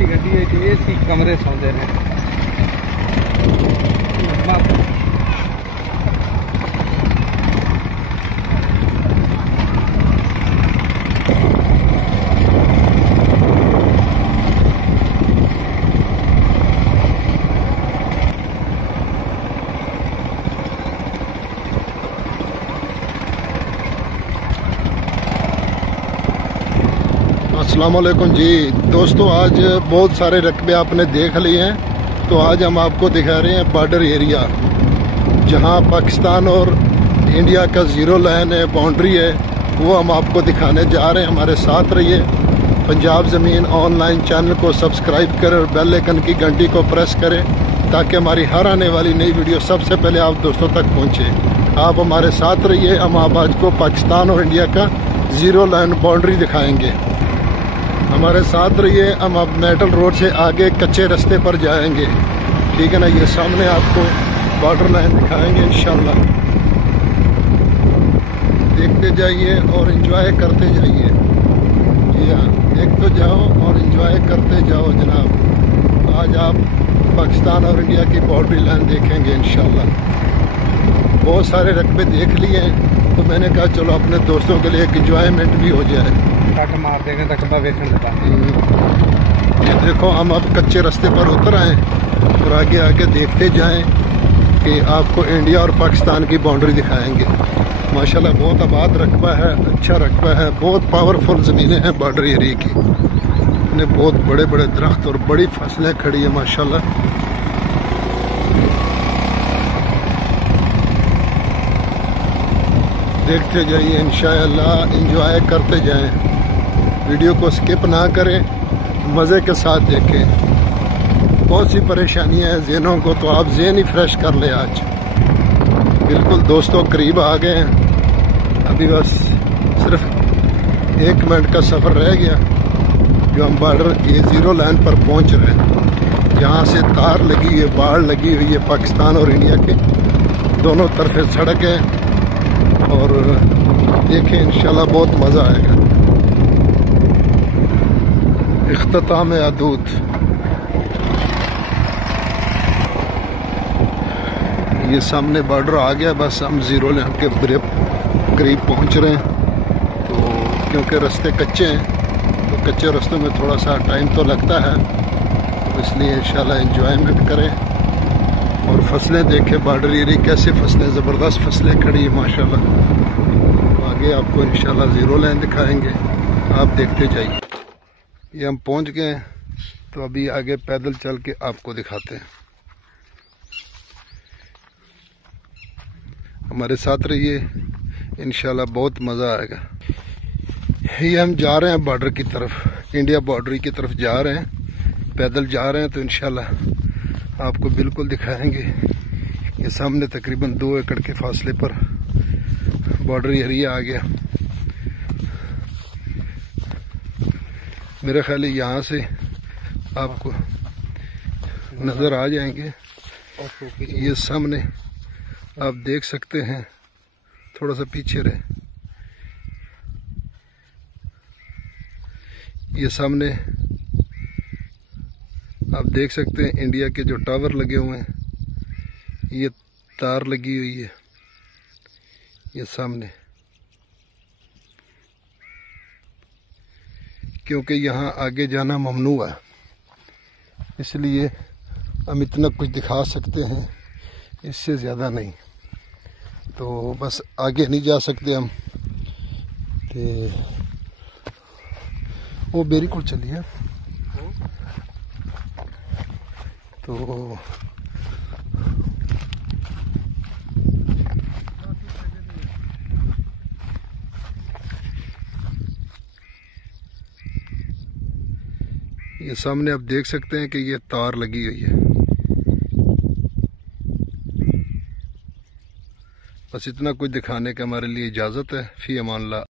AC गड्डी है, AC कमरे सौंदे ने। अस्सलाम वालेकुम जी दोस्तों, आज बहुत सारे रकबे आपने देख लिए हैं। तो आज हम आपको दिखा रहे हैं बॉर्डर एरिया, जहां पाकिस्तान और इंडिया का ज़ीरो लाइन है, बाउंड्री है, वो हम आपको दिखाने जा रहे हैं। हमारे साथ रहिए। पंजाब ज़मीन ऑनलाइन चैनल को सब्सक्राइब करें और बेल आइकन की घंटी को प्रेस करें ताकि हमारी हर आने वाली नई वीडियो सबसे पहले आप दोस्तों तक पहुँचे। आप हमारे साथ रहिए। हम आज को पाकिस्तान और इंडिया का ज़ीरो लाइन बाउंड्री दिखाएँगे। हमारे साथ रहिए। हम अब मेटल रोड से आगे कच्चे रास्ते पर जाएंगे, ठीक है ना। ये सामने आपको बॉर्डर लाइन दिखाएंगे इंशाल्लाह। देखते जाइए और एंजॉय करते जाइए। जी हाँ, देखते जाओ और एंजॉय करते जाओ जनाब। आज आप पाकिस्तान और इंडिया की बाउंड्री लाइन देखेंगे इंशाल्लाह। बहुत सारे रकबे देख लिए हैं, तो मैंने कहा चलो अपने दोस्तों के लिए एक एंजॉयमेंट भी हो जाए। मार देंगे रकबा वेखने लगा। ये देखो, हम अब कच्चे रास्ते पर उतर आए और आगे आगे देखते जाएं कि आपको इंडिया और पाकिस्तान की बाउंड्री दिखाएंगे। माशाल्लाह बहुत आबाद रकबा है, अच्छा रकबा है, बहुत पावरफुल ज़मीनें हैं बॉर्डर एरिया की। इन्हें बहुत बड़े बड़े दरख्त और बड़ी फसलें खड़ी है माशाल्लाह। देखते जाइए इंशाअल्लाह, एंजॉय करते जाएं। वीडियो को स्किप ना करें, मज़े के साथ देखें। बहुत सी परेशानियां हैं ज़हनों को, तो आप ज़हन ही फ्रेश कर ले। आज बिल्कुल दोस्तों करीब आ गए हैं। अभी बस सिर्फ 1 मिनट का सफ़र रह गया, जो हम बॉर्डर ये ज़ीरो लाइन पर पहुंच रहे हैं। जहां से तार लगी हुई है, बाड़ लगी हुई है पाकिस्तान और इंडिया के दोनों तरफ सड़क है। और देखें इंशाल्लाह बहुत मज़ा आएगा। इख्तिताम हदूद, ये सामने बॉर्डर आ गया। बस हम ज़ीरो लाइन के करीब पहुंच रहे हैं। तो क्योंकि रास्ते कच्चे हैं, तो कच्चे रास्तों में थोड़ा सा टाइम तो लगता है, तो इसलिए इंशाल्लाह एंजॉयमेंट करें और फसलें देखें। बॉर्डर एरिया कैसे फसलें, ज़बरदस्त फसलें खड़ी है माशाल्लाह। तो आगे आपको इंशाल्लाह ज़ीरो लाइन दिखाएंगे, आप देखते जाइए। ये हम पहुंच गए, तो अभी आगे पैदल चल के आपको दिखाते हैं। हमारे साथ रहिए, इंशाल्लाह बहुत मज़ा आएगा। ये हम जा रहे हैं बॉर्डर की तरफ, इंडिया बाउंड्री की तरफ जा रहे हैं, पैदल जा रहे हैं। तो इंशाल्लाह आपको बिल्कुल दिखाएंगे। ये सामने तकरीबन 2 एकड़ के फासले पर बॉर्डर एरिया आ गया। मेरे ख्याल है यहाँ से आपको नज़र आ जाएंगे। ये सामने आप देख सकते हैं, थोड़ा सा पीछे रहे। ये सामने आप देख सकते हैं इंडिया के जो टावर लगे हुए हैं, ये तार लगी हुई है ये सामने। क्योंकि यहाँ आगे जाना ममनू है, इसलिए हम इतना कुछ दिखा सकते हैं, इससे ज़्यादा नहीं। तो बस आगे नहीं जा सकते हम। वो बेरी को चलिए। तो ये सामने आप देख सकते हैं कि ये तार लगी हुई है। बस इतना कुछ दिखाने का हमारे लिए इजाज़त है। फ़ी अमान अल्लाह।